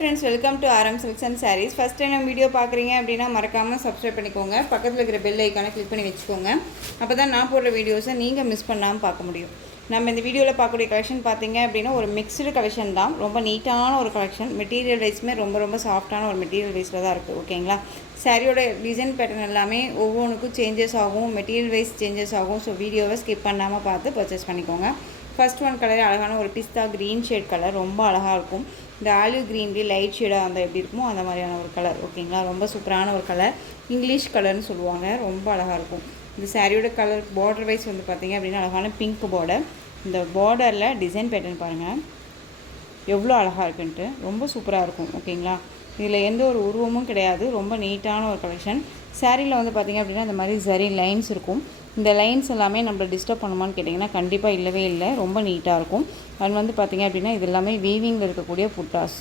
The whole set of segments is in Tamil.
Friends, welcome to RM Silks and Sarees. First time நம்ம வீடியோ பார்க்குறீங்க அப்படின்னா மறக்காமல் சப்ஸ்கிரைப் பண்ணிக்கோங்க. பக்கத்தில் இருக்கிற பெல் ஐக்கானை கிளிக் பண்ணி வச்சுக்கோங்க. அப்போ தான் நான் போடுற வீடியோஸை நீங்கள் மிஸ் பண்ணாமல் பார்க்க முடியும். நம்ம இந்த வீடியோவில் பார்க்கக்கூடிய கலெக்ஷன் பார்த்தீங்க அப்படின்னா ஒரு மிக்ஸ்டு கலெக்ஷன் தான். ரொம்ப நீட்டான ஒரு கலெக்ஷன். மெட்டீரியல் வைஸுமே ரொம்ப சாஃப்டான ஒரு மெட்டீரியல் வைஸில் தான் இருக்குது. ஓகேங்களா? சாரியோட டிசைன் பேட்டர்ன் எல்லாமே ஒவ்வொன்றுக்கும் சேஞ்சஸ் ஆகும், மெட்டீரியல் வைஸ் சேஞ்சஸ் ஆகும். ஸோ வீடியோவை ஸ்கிப் பண்ணாமல் பார்த்து பர்ச்சேஸ் பண்ணிக்கோங்க. ஃபர்ஸ்ட் ஒன் கலர் அழகான ஒரு பிஸ்தா க்ரீன் ஷேட் கலர், ரொம்ப அழகாக இருக்கும். இந்த ஆலிவ் க்ரீன்லேயே லைட் ஷேடாக அந்த எப்படி இருக்குமோ அந்த மாதிரியான ஒரு கலர். ஓகேங்களா? ரொம்ப சூப்பரான ஒரு கலர், இங்கிலீஷ் கலர்னு சொல்லுவாங்க. ரொம்ப அழகாக இருக்கும். இந்த சாரியோட கலர் பார்டர் வைஸ் வந்து பார்த்திங்க அப்படின்னா அழகான பிங்க் பார்டர். இந்த பார்டரில் டிசைன் பேட்டர்ன் பாருங்கள் எவ்வளோ அழகாக இருக்குன்ட்டு. ரொம்ப சூப்பராக இருக்கும். ஓகேங்களா? இதில் எந்த ஒரு உருவமும் கிடையாது. ரொம்ப நீட்டான ஒரு கலெக்ஷன். சாரியில் வந்து பார்த்திங்க அப்படின்னா இந்த மாதிரி சரி லைன்ஸ் இருக்கும். இந்த லைன்ஸ் எல்லாமே நம்மளை டிஸ்டர்ப் பண்ணுமான்னு கேட்டிங்கன்னா கண்டிப்பாக இல்லவே இல்லை. ரொம்ப நீட்டாக இருக்கும். அது வந்து பார்த்திங்க அப்படின்னா இது எல்லாமே வீவிங்கில் இருக்கக்கூடிய புட்டாஸ்.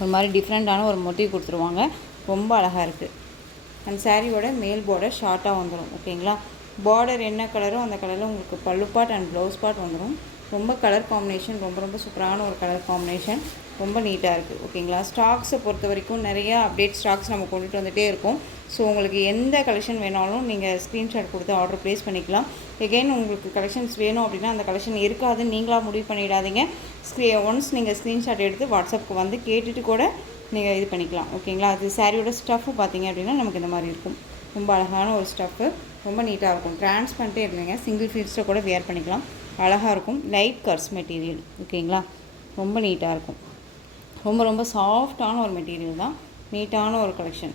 ஒரு மாதிரி டிஃப்ரெண்ட்டான ஒரு மொட்டிவ் கொடுத்துருவாங்க. ரொம்ப அழகாக இருக்குது. அந்த சாரியோட மேல் பார்டர் ஷார்ட்டாக வந்துடும். ஓகேங்களா? பார்டர் என்ன கலரோ அந்த கலரில் உங்களுக்கு பல்லு பார்ட் அண்ட் ப்ளவுஸ் பார்ட் வந்துடும். ரொம்ப கலர் காம்பினேஷன் ரொம்ப சூப்பரான ஒரு கலர் காம்பினேஷன். ரொம்ப நீட்டாக இருக்குது. ஓகேங்களா? ஸ்டாக்ஸை பொறுத்த வரைக்கும் நிறையா அப்டேட் ஸ்டாக்ஸ் நம்ம கொண்டுட்டு வந்துகிட்டே இருக்கோம். ஸோ உங்களுக்கு எந்த கலெக்ஷன் வேணாலும் நீங்கள் ஸ்க்ரீன்ஷாட் கொடுத்து ஆர்டர் ப்ளேஸ் பண்ணிக்கலாம். எகெயின் உங்களுக்கு கலெக்ஷன்ஸ் வேணும் அப்படின்னா அந்த கலெக்ஷன் இருக்காதுன்னு நீங்களாக முடிவு பண்ணிடாதீங்க. ஒன்ஸ் நீங்கள் ஸ்க்ரீன்ஷாட் எடுத்து வாட்ஸ்அப்புக்கு வந்து கேட்டுட்டு கூட நீங்கள் இது பண்ணிக்கலாம். ஓகேங்களா? அது சாரியோட ஸ்டஃப்பு பார்த்தீங்க அப்படின்னா நமக்கு இந்த மாதிரி இருக்கும். ரொம்ப அழகான ஒரு ஸ்டஃப்பு, ரொம்ப நீட்டாக இருக்கும். டிரான்ஸ்பரண்ட்டே இல்லைங்க, சிங்கிள் ஃபீட்ஸில் கூட வேர் பண்ணிக்கலாம். அழகாக இருக்கும். லைட் கர்ஸ் மெட்டீரியல். ஓகேங்களா? ரொம்ப நீட்டாக இருக்கும். ரொம்ப சாஃப்டான ஒரு மெட்டீரியல் தான். நீட்டான ஒரு கலெக்ஷன்.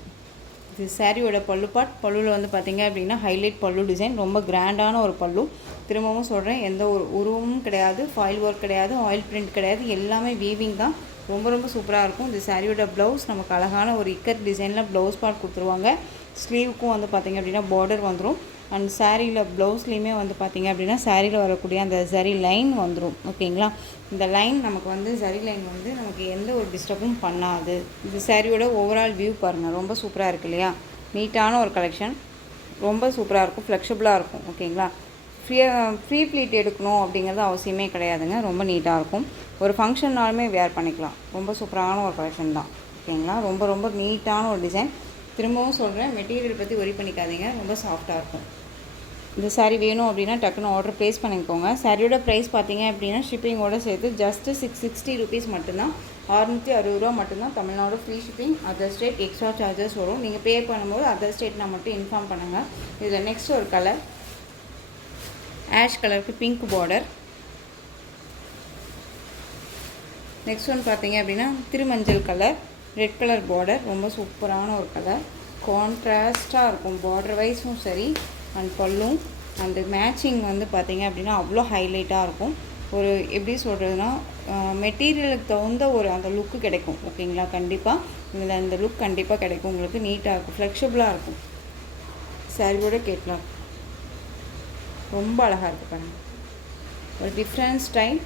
இது சாரியோட பல்லு பார்ட். பல்லுவில் வந்து பார்த்திங்க அப்படின்னா ஹைலைட் பல்லு டிசைன். ரொம்ப கிராண்டான ஒரு பல்லு. திரும்பவும் சொல்கிறேன், எந்த ஒரு உருவமும் கிடையாது, ஃபாயில் ஒர்க் கிடையாது, ஆயில் பிரிண்ட் கிடையாது, எல்லாமே வீவிங் தான். ரொம்ப சூப்பராக இருக்கும். இந்த சாரியோட ப்ளவுஸ் நமக்கு அழகான ஒரு இக்கட் டிசைனில் ப்ளவுஸ் பார்ட் கொடுத்துருவாங்க. ஸ்லீவுக்கும் வந்து பார்த்திங்க அப்படின்னா பார்டர் வந்துடும். அண்ட் சாரியில் ப்ளவுஸ்லேயுமே வந்து பார்த்திங்க அப்படின்னா சாரியில் வரக்கூடிய அந்த சரி லைன் வந்துடும். ஓகேங்களா? இந்த லைன் நமக்கு வந்து சரி லைன் வந்து நமக்கு எந்த ஒரு டிஸ்டர்பும் பண்ணாது. இந்த சாரியோட ஓவரால் வியூ பாருங்கள். ரொம்ப சூப்பராக இருக்குது இல்லையா? நீட்டான ஒரு கலெக்ஷன். ரொம்ப சூப்பராக இருக்கும், ஃப்ளெக்சிபிளாக இருக்கும். ஓகேங்களா? ஃப்ரீ ப்ளீட் எடுக்கணும் அப்படிங்கிறது அவசியமே கிடையாதுங்க. ரொம்ப நீட்டாக இருக்கும். ஒரு ஃபங்க்ஷன்னாலுமே வேர் பண்ணிக்கலாம். ரொம்ப சூப்பரான ஒரு கலெக்ஷன் தான். ஓகேங்களா? ரொம்ப நீட்டான ஒரு டிசைன். திரும்பவும் சொல்கிறேன், மெட்டீரியல் பற்றி ஒரி பண்ணிக்காதீங்க. ரொம்ப சாஃப்டாக இருக்கும். இந்த சாரீ வேணும் அப்படின்னா டக்குன்னு ஆர்டர் ப்ளேஸ் பண்ணிக்கோங்க. சாரியோட ப்ரைஸ் பார்த்தீங்க அப்படின்னா ஷிப்பிங்கோடு சேர்த்து ஜஸ்ட்டு 660 ருபீஸ் மட்டும்தான். 660 ரூபா மட்டும்தான். Tamil Nadu free shipping. Other state extra charges வரும். நீங்கள் பே பண்ணும்போது அதர் ஸ்டேட்னா மட்டும் இன்ஃபார்ம் பண்ணுங்கள். இதில் நெக்ஸ்ட் ஒரு கலர் ஆஷ் கலருக்கு பிங்க் பார்டர். நெக்ஸ்ட் ஒன் பார்த்தீங்க அப்படின்னா Thirumanjal colour, red colour border. ரொம்ப சூப்பரான ஒரு கலர். கான்ட்ராஸ்ட்டாக இருக்கும் பார்டர் வைஸும் சரி அண்ட் பல்லும். அந்த மேட்சிங் வந்து பார்த்திங்க அப்படின்னா அவ்வளோ ஹைலைட்டாக இருக்கும். ஒரு எப்படி சொல்கிறதுனா மெட்டீரியலுக்கு தகுந்த ஒரு அந்த லுக்கு கிடைக்கும். ஓகேங்களா? கண்டிப்பாக இதில் அந்த லுக் கண்டிப்பாக கிடைக்கும் உங்களுக்கு. நீட்டாக இருக்கும், ஃப்ளெக்சிபிளாக இருக்கும். சாரியோட கேட்கலாம். ரொம்ப அழகாக இருக்குது பாருங்கள். ஒரு different style,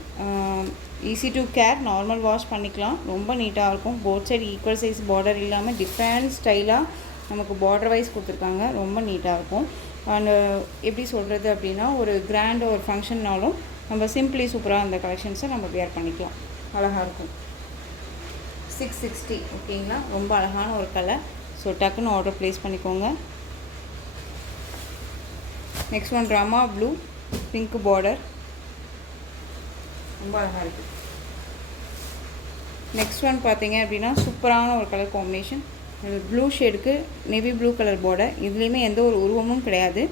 easy to care, normal wash பண்ணிக்கலாம். ரொம்ப நீட்டாக இருக்கும். Both side equal size border இல்லாமல் டிஃப்ரெண்ட் ஸ்டைலாக நமக்கு பார்டர் வைஸ் கொடுத்துருக்காங்க. ரொம்ப நீட்டாக இருக்கும். அண்ட் எப்படி சொல்கிறது அப்படின்னா ஒரு கிராண்ட் ஒரு ஃபங்க்ஷன்னாலும் நம்ம சிம்பிளி சூப்பராக அந்த கலெக்ஷன்ஸை நம்ம வேர் பண்ணிக்கலாம். அழகாக இருக்கும். 660. ஓகேங்களா? ரொம்ப அழகான ஒரு கலர். ஸோ டக்குன்னு ஆர்டர் ப்ளேஸ் பண்ணிக்கோங்க. Next one Rama blue, pink border. ரொம்ப அழகாக இருக்குது. நெக்ஸ்ட் ஒன் பார்த்தீங்க அப்படின்னா சூப்பரான ஒரு கலர் காம்பினேஷன். ப்ளூ ஷேடுக்கு நேவி ப்ளூ கலர் பார்டர். இதுலேயுமே எந்த ஒரு உருவமும் கிடையாது.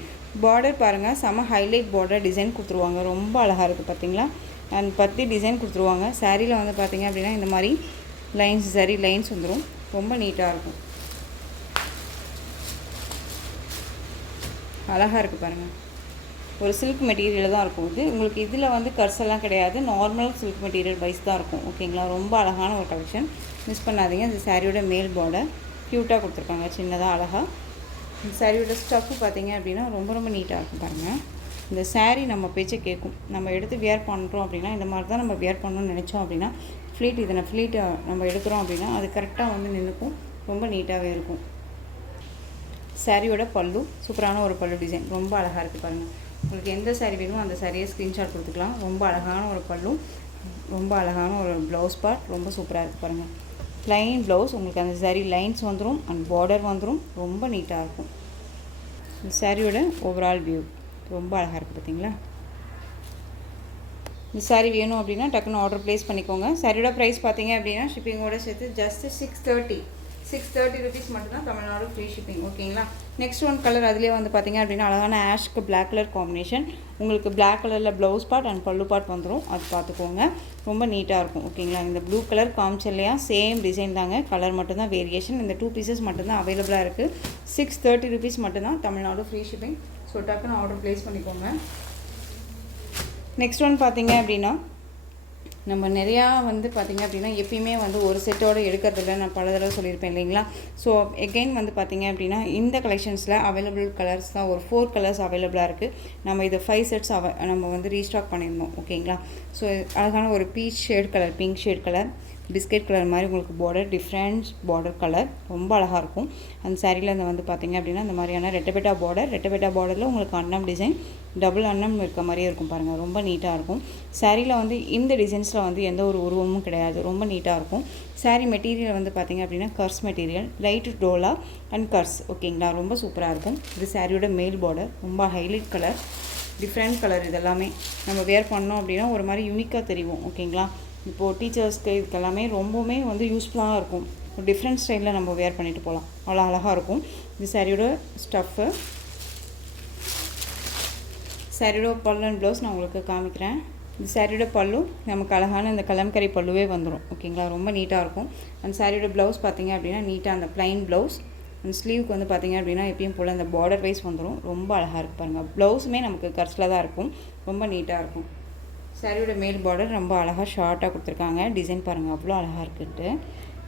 பார்டர் பாருங்கள், செம ஹைலைட் பார்டர் டிசைன் கொடுத்துருவாங்க. ரொம்ப அழகாக இருக்குது பார்த்தீங்களா? அண்ட் பற்றி டிசைன் கொடுத்துருவாங்க. சாரியில் வந்து பார்த்திங்க அப்படின்னா இந்த மாதிரி லைன்ஸ் சரி லைன்ஸ் வந்துடும். ரொம்ப நீட்டாக இருக்கும். அழகாக இருக்குது பாருங்கள். ஒரு சில்க் மெட்டீரியல் தான் இருக்கும் இது. உங்களுக்கு இதில் வந்து கர்ஸ் எல்லாம் கிடையாது. நார்மல் சில்க் மெட்டீரியல் வைஸ் தான் இருக்கும். ஓகேங்களா? ரொம்ப அழகான ஒரு கலெக்ஷன். மிஸ் பண்ணாதீங்க. இந்த சாரியோட மேல் பார்டர் க்யூட்டாக கொடுத்துருக்காங்க, சின்னதாக அழகாக. இந்த சாரியோட ஸ்டஃப்பு பார்த்தீங்க அப்படின்னா ரொம்ப நீட்டாக இருக்கும் பாருங்கள். இந்த சாரீ நம்ம பேச்சை கேட்கும். நம்ம எடுத்து வியர் பண்ணுறோம் அப்படின்னா இந்த மாதிரி தான் நம்ம வியர் பண்ணணும்னு நினச்சோம் அப்படின்னா ஃப்ளீட்டை நம்ம எடுக்கிறோம் அப்படின்னா அது கரெக்டாக வந்து நின்றுக்கும். ரொம்ப நீட்டாகவே இருக்கும். சாரியோட பல்லு சூப்பரான ஒரு பல்லு டிசைன். ரொம்ப அழகாக இருக்குது பாருங்கள். உங்களுக்கு எந்த சாரீ வேணுமோ அந்த சாரியை ஸ்க்ரீன்ஷாட் கொடுத்துக்கலாம். ரொம்ப அழகான ஒரு பல்லு, ரொம்ப அழகான ஒரு ப்ளவுஸ் பார்ட். ரொம்ப சூப்பராக இருக்குது பாருங்கள். ப்ளைன் ப்ளவுஸ், உங்களுக்கு அந்த saree லைன்ஸ் வந்துடும் அண்ட் பார்டர் வந்துடும். ரொம்ப நீட்டாக இருக்கும். இந்த சாரியோட ஓவரால் வியூ ரொம்ப அழகாக இருக்குது பார்த்தீங்களா. இந்த சாரீ வேணும் அப்படின்னா டக்குன்னு ஆர்டர் ப்ளேஸ் பண்ணிக்கோங்க. சாரியோட ப்ரைஸ் பார்த்தீங்க அப்படின்னா ஷிப்பிங்கோட சேர்த்து ஜஸ்ட் 630 rupees மட்டும்தான், தமிழ்நாடு ஃப்ரீ ஷிப்பிங். ஓகேங்களா. நெக்ஸ்ட் ஒன் கலர் அதுலேயே வந்து பார்த்தீங்க அப்படின்னா அழகான ஆஷ்க்கு பிளாக் கலர் காம்பினேஷன். உங்களுக்கு பிளாக் கலரில் ப்ளவுஸ் பார்ட் அண்ட் பல்லு பார்ட் வந்துடும். அது பார்த்துக்கோங்க, ரொம்ப நீட்டாக இருக்கும். ஓகேங்களா. இந்த ப்ளூ கலர் காமிச்சல்லையா சேம் டிசைன் தாங்க, கலர் மட்டும்தான் வேரியேஷன். இந்த 2 பீசஸ் மட்டும்தான் அவைலபிளாக இருக்குது. 630 rupees மட்டும்தான், தமிழ்நாடு ஃப்ரீ ஷிப்பிங். ஸோ டக்குன்னு ஆர்டர் ப்ளேஸ் பண்ணிக்கோங்க. நெக்ஸ்ட் ஒன் பார்த்தீங்க அப்படின்னா நம்ம நிறையா வந்து பார்த்திங்க அப்படின்னா எப்பயுமே வந்து ஒரு செட்டோடு எடுக்கிறதில்ல, நான் பல தடவை சொல்லியிருப்பேன் இல்லைங்களா. ஸோ எகெயின் வந்து பார்த்திங்க அப்படின்னா இந்த கலெக்ஷன்ஸில் அவைலபிள் கலர்ஸ் தான் ஒரு 4 கலர்ஸ் அவைலபிளாக இருக்குது. நம்ம இது 5 செட்ஸ் நம்ம வந்து ரீஸ்டாக் பண்ணியிருந்தோம். ஓகேங்களா. ஸோ அழகான ஒரு beach shade colour, pink shade colour, biscuit colour மாதிரி உங்களுக்கு பார்டர், டிஃப்ரெண்ட் பார்டர் கலர் ரொம்ப அழகாக இருக்கும். அந்த சாரியில் இந்த வந்து பார்த்திங்க அப்படின்னா இந்த மாதிரியான ரெட்டபெட்டா பார்டரில் உங்களுக்கு அன்னம் டிசைன், டபுள் அன்னம் இருக்க மாதிரியே இருக்கும் பாருங்கள், ரொம்ப நீட்டாக இருக்கும். சாரியில் வந்து இந்த டிசைன்ஸில் வந்து எந்த ஒரு உருவமும் கிடையாது, ரொம்ப நீட்டாக இருக்கும். சாரீ மெட்டீரியல் வந்து பார்த்திங்க அப்படின்னா கர்ஸ் மெட்டீரியல், லைட் டோலா அண்ட் கர்ஸ். ஓகேங்களா, ரொம்ப சூப்பராக இருக்கும். இது சாரியோட மேல் பார்டர், ரொம்ப ஹைலைட் கலர், டிஃப்ரெண்ட் கலர். இதெல்லாமே நம்ம வேர் பண்ணோம் அப்படின்னா ஒரு மாதிரி யூனிக்காக தெரியும். ஓகேங்களா. இப்போது டீச்சர்ஸ்க்கு இதுக்கெல்லாமே ரொம்பவுமே வந்து யூஸ்ஃபுல்லாக இருக்கும். ஒரு டிஃப்ரெண்ட் ஸ்டைலில் நம்ம வேர் பண்ணிட்டு போகலாம், அவ்வளோ அழகாக இருக்கும். இது சாரியோட ஸ்டஃப்பு. சாரியோட பல்லு அண்ட் ப்ளவுஸ் நான் உங்களுக்கு காமிக்கிறேன். இந்த சாரியோட பல்லு நமக்கு அழகான இந்த கலம்கரி பல்லுவே வந்துடும். ஓகேங்களா, ரொம்ப நீட்டாக இருக்கும். அந்த சாரியோட ப்ளவுஸ் பார்த்திங்க அப்படின்னா நீட்டாக அந்த ப்ளைன் ப்ளவுஸ். அந்த ஸ்லீவுக்கு வந்து பார்த்திங்க அப்படின்னா எப்பயும் போல் அந்த பார்டர் வைஸ் வந்துடும். ரொம்ப அழகாக இருக்குது பாருங்கள். ப்ளவுஸுமே நமக்கு கர்ஸில் தான் இருக்கும், ரொம்ப நீட்டாக இருக்கும். சாரியோட மேல் பார்டர் ரொம்ப அழகாக ஷார்ட்டாக கொடுத்துருக்காங்க. டிசைன் பாருங்கள் அவ்வளோ அழகாக இருக்குன்ட்டு,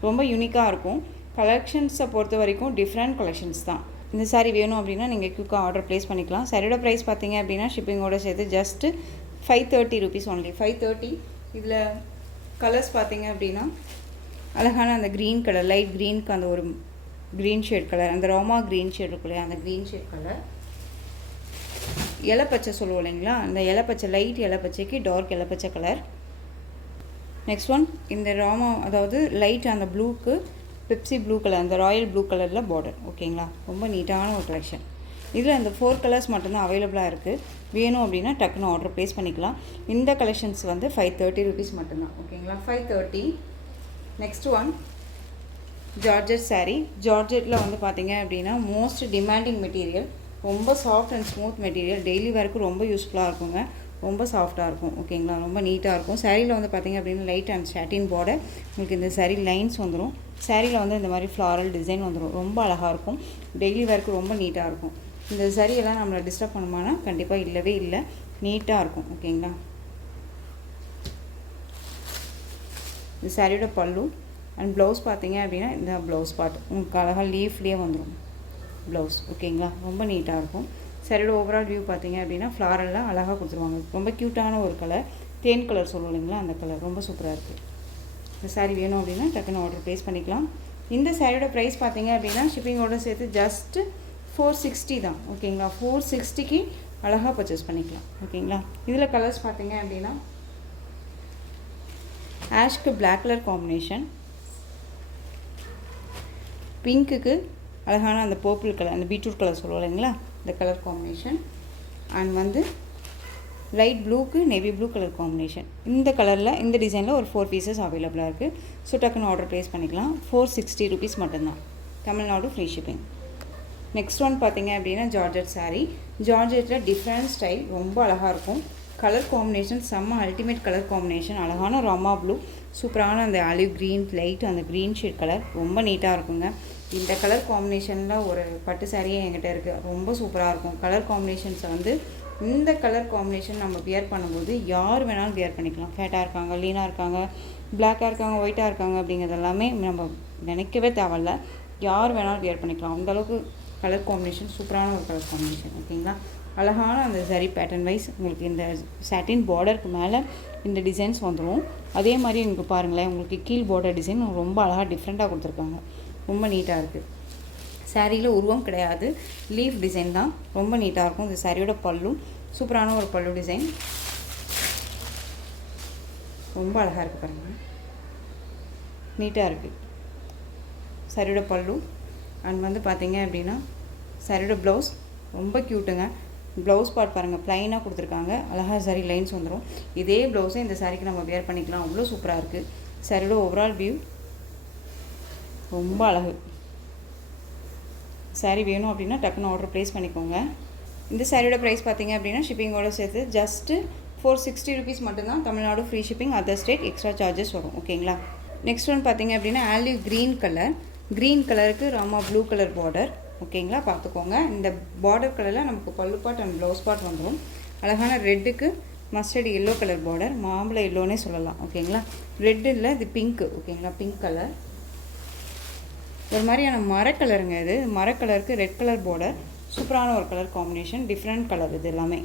ரொம்ப யூனிக்காக இருக்கும். கலெக்ஷன்ஸை பொறுத்த வரைக்கும் டிஃப்ரெண்ட் கலெக்ஷன்ஸ் தான். இந்த சாரீ வேணும் அப்படின்னா நீங்கள் குயிக்காக ஆர்டர் ப்ளேஸ் பண்ணிக்கலாம். சாரியோட ப்ரைஸ் பார்த்தீங்க அப்படின்னா ஷிப்பிங்கோட சேர்த்து ஜஸ்ட்டு 530 rupees ஒன்லி, 530. இதில் கலர்ஸ் பார்த்தீங்க அப்படின்னா அழகான அந்த க்ரீன் கலர், லைட் க்ரீனுக்கு அந்த ஒரு க்ரீன் ஷேட் கலர், அந்த ரோமா க்ரீன் ஷேட் இருக்கு இல்லையா, அந்த க்ரீன் ஷேட் கலர். இலைப்பச்சை சொல்லுவோம் இல்லைங்களா, அந்த இலைப்பச்சை, லைட் இலைப்பச்சைக்கு டார்க் இலைப்பச்சை கலர். நெக்ஸ்ட் ஒன் இந்த ராமா, அதாவது லைட் அந்த ப்ளூக்கு பெப்சி ப்ளூ கலர், அந்த ராயல் ப்ளூ கலரில் பார்டர். ஓகேங்களா, ரொம்ப நீட்டான ஒரு கலெக்ஷன். இதில் அந்த 4 கலர்ஸ் மட்டும்தான் அவைலபிளாக இருக்குது. வேணும் அப்படின்னா டக்குன்னு ஆர்டர் ப்ளேஸ் பண்ணிக்கலாம். இந்த கலெக்ஷன்ஸ் வந்து 530 rupees மட்டும்தான். ஓகேங்களா, 530. Next one georgette sari. ஜார்ஜெட்டில் வந்து பார்த்திங்க அப்படின்னா மோஸ்ட் டிமாண்டிங் மெட்டீரியல், ரொம்ப soft and smooth material, daily வேர்க்கு ரொம்ப யூஸ்ஃபுல்லாக இருக்குங்க. ரொம்ப சாஃப்டாக இருக்கும். ஓகேங்களா, ரொம்ப நீட்டாக இருக்கும். சாரியில் வந்து பார்த்திங்க அப்படின்னா லைட் அண்ட் சாட்டின் பார்டர், உங்களுக்கு இந்த சாரீ லைன்ஸ் வந்துடும். சாரியில் வந்து இந்த மாதிரி ஃப்ளாரல் டிசைன் வந்துடும், ரொம்ப அழகாக இருக்கும். டெய்லி வேர்க்கு ரொம்ப நீட்டாக இருக்கும். இந்த சாரியெல்லாம் நம்மளை டிஸ்டர்ப் பண்ணுமானா கண்டிப்பாக இல்லவே இல்லை, நீட்டாக இருக்கும். ஓகேங்களா. இந்த சாரியோட பல்லு அண்ட் ப்ளவுஸ் பார்த்தீங்க அப்படின்னா இந்த ப்ளவுஸ் பார்ட் உங்களுக்கு அழகாக லீஃப்லேயே வந்துடும் ப்ளவுஸ். ஓகேங்களா, ரொம்ப நீட்டாக இருக்கும். சாரியோட ஓவரால் வியூ பார்த்தீங்க அப்படின்னா ஃப்ளாரெல்லாம் அழகாக கொடுத்துருவாங்க. ரொம்ப க்யூட்டான ஒரு கலர், தேன் கலர் சொல்லுவோம் இல்லைங்களா, அந்த கலர் ரொம்ப சூப்பராக இருக்குது. இந்த சாரீ வேணும் அப்படின்னா டக்குன்னு ஆர்டர் ப்ளேஸ் பண்ணிக்கலாம். இந்த சாரியோட ப்ரைஸ் பார்த்தீங்க அப்படின்னா ஷிப்பிங்கோட சேர்த்து ஜஸ்ட்டு 460 தான். ஓகேங்களா, 460க்கு அழகாக பர்ச்சேஸ் பண்ணிக்கலாம். ஓகேங்களா. இதில் கலர்ஸ் பார்த்தீங்க அப்படின்னா ஆஷ்க்கு பிளாக் கலர் காம்பினேஷன், பிங்க்குக்கு அழகான அந்த பர்பிள் கலர், அந்த பீட்ரூட் கலர் சொல்லுவோம் இல்லைங்களா, இந்த கலர் காம்பினேஷன். அண்ட் வந்து லைட் ப்ளூக்கு நேவி ப்ளூ கலர் காம்பினேஷன். இந்த கலரில் இந்த டிசைனில் ஒரு 4 பீசஸ் அவைலபிளாக இருக்குது. ஸோ டக்குன்னு ஆர்டர் ப்ளேஸ் பண்ணிக்கலாம். 460 rupees மட்டும்தான், Tamil Nadu free shipping. Next one பார்த்தீங்க அப்படின்னா ஜார்ஜெட் சாரீ. ஜார்ஜெட்டில் டிஃப்ரெண்ட் ஸ்டைல், ரொம்ப அழகாக இருக்கும். கலர் காம்பினேஷன் செம்ம அல்டிமேட் கலர் காம்பினேஷன். அழகான ராமா ப்ளூ, சூப்பரான அந்த ஆலிவ் க்ரீன், லைட் அந்த க்ரீன் ஷேட் கலர், ரொம்ப நீட்டாக இருக்குங்க. இந்த கலர் காம்பினேஷனில் ஒரு பட்டு சாரியே என்கிட்ட இருக்குது, ரொம்ப சூப்பராக இருக்கும். கலர் காம்பினேஷன்ஸை வந்து இந்த கலர் காம்பினேஷன் நம்ம வியர் பண்ணும்போது யார் வேணாலும் வியர் பண்ணிக்கலாம். ஃபேட்டாக இருக்காங்க, லீனாக இருக்காங்க, பிளாக்காக இருக்காங்க, ஒயிட்டாக இருக்காங்க, அப்படிங்கிறது எல்லாமே நம்ம நினைக்கவே தேவையில்ல, யார் வேணாலும் வியர் பண்ணிக்கலாம். அந்தளவுக்கு கலர் காம்பினேஷன் சூப்பரான ஒரு கலர் காம்பினேஷன். ஓகேங்களா. அழகான அந்த சரி பேட்டர்ன் வைஸ் உங்களுக்கு இந்த சாட்டின் பார்டருக்கு மேலே இந்த டிசைன்ஸ் வந்துடும். அதே மாதிரி எனக்கு பாருங்களேன், உங்களுக்கு கீழ் பார்டர் டிசைன் ரொம்ப அழகாக டிஃப்ரெண்ட்டாக கொடுத்துருக்காங்க, ரொம்ப நீட்டாக இருக்குது. சாரியில் உருவம் கிடையாது, லீஃப் டிசைன் தான், ரொம்ப நீட்டாக இருக்கும். இந்த சாரியோட பல்லு சூப்பரான ஒரு பல்லு டிசைன், ரொம்ப அழகாக இருக்குது பாருங்கள், நீட்டாக இருக்குது. சாரியோட பல்லு. அண்ட் வந்து பார்த்தீங்க அப்படின்னா சாரியோட ப்ளவுஸ் ரொம்ப க்யூட்டுங்க. ப்ளவுஸ் பார்ட் பாருங்கள், ப்ளைனாக கொடுத்துருக்காங்க. அழகாக சாரி லைன்ஸ் வந்துடும். இதே ப்ளவுஸை இந்த சாரிக்கு நம்ம வேர் பண்ணிக்கலாம். அவ்வளோ சூப்பராக இருக்குது. சாரியோட ஓவரால் வியூ ரொம்ப அழகு. சாரி வேணும் அப்படின்னா டக்குன்னு ஆர்டர் ப்ளேஸ் பண்ணிக்கோங்க. இந்த சாரியோட ப்ரைஸ் பார்த்தீங்க அப்படின்னா ஷிப்பிங்கோட சேர்த்து ஜஸ்ட்டு 460 rupees மட்டும்தான். Tamil Nadu free shipping, other state extra charges வரும். ஓகேங்களா. நெக்ஸ்ட் ஒன் பார்த்தீங்க அப்படின்னா ஆலிவ் க்ரீன் கலர். க்ரீன் கலருக்கு ராமா ப்ளூ கலர் பார்டர். ஓகேங்களா, பார்த்துக்கோங்க. இந்த பார்டர் கலரில் நமக்கு பல்லு பார்ட் அண்ட் ப்ளவுஸ் பார்ட் வந்துடும். அழகான ரெட்டுக்கு மஸ்டர்ட் எல்லோ கலர் பார்டர், மாம்பழ எல்லோனே சொல்லலாம். ஓகேங்களா. ரெட்டு இல்லை, இது பிங்க்கு. ஓகேங்களா, பிங்க் கலர். ஒரு மாதிரியான மரக்கலருங்க இது. மரக்கலருக்கு ரெட் கலர் பார்டர். சூப்பரான ஒரு கலர் காம்பினேஷன். டிஃப்ரெண்ட் கலர் இது எல்லாமே.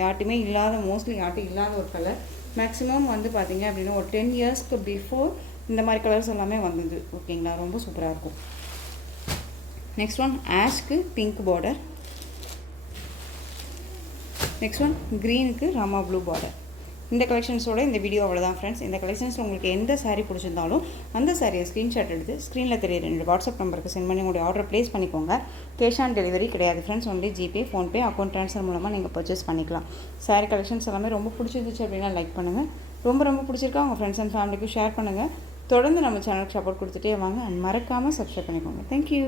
யார்ட்டுமே இல்லாத, மோஸ்ட்லி யார்ட்டும் இல்லாத ஒரு கலர். மேக்ஸிமம் வந்து பார்த்திங்க அப்படின்னா ஒரு 10 yearsக்கு பிஃபோர் இந்த மாதிரி கலர்ஸ் எல்லாமே வந்தது. ஓகேங்களா, ரொம்ப சூப்பராக இருக்கும். நெக்ஸ்ட் ஒன் ஆஷ்க்கு பிங்க் பார்டர். நெக்ஸ்ட் ஒன் க்ரீனுக்கு ராமா ப்ளூ பார்டர். இந்த கலெக்ஷன்ஸோட இந்த வீடியோ அவ்வளோதான் ஃப்ரெண்ட்ஸ். இந்த கலெக்ஷன்ஸில் உங்களுக்கு எந்த சாரீ பிடிச்சிருந்தாலும் அந்த சாரியை ஸ்க்ரீன்ஷாட் எடுத்து ஸ்க்ரீனில் தெரியுற என்னோட வாட்ஸ்அப் நம்பருக்கு சென்ட் பண்ணி உங்களுடைய ஆர்டர் ப்ளேஸ் பண்ணிக்கோங்க. கேஷ் ஆன் டெலிவரி கிடையாது friends. Only GPay, PhonePe, account transfer மூலமாக நீங்கள் பர்ச்சேஸ் பண்ணிக்கலாம். சாரீ கலெக்ஷன்ஸ் எல்லாமே ரொம்ப பிடிச்சிருந்துச்சு அப்படின்னா லைக் பண்ணுங்கள். ரொம்ப பிடிச்சிருக்கா உங்கள் ஃப்ரெண்ட்ஸ் அண்ட் ஃபேமிலிக்கு ஷேர் பண்ணுங்கள். தொடர்ந்து நம்ம சேனலுக்கு சப்போர்ட் கொடுத்துட்டே வாங்க. அண்ட் மறக்காமல் சப்ஸ்கிரைப் பண்ணிக்கோங்க. தேங்க்யூ.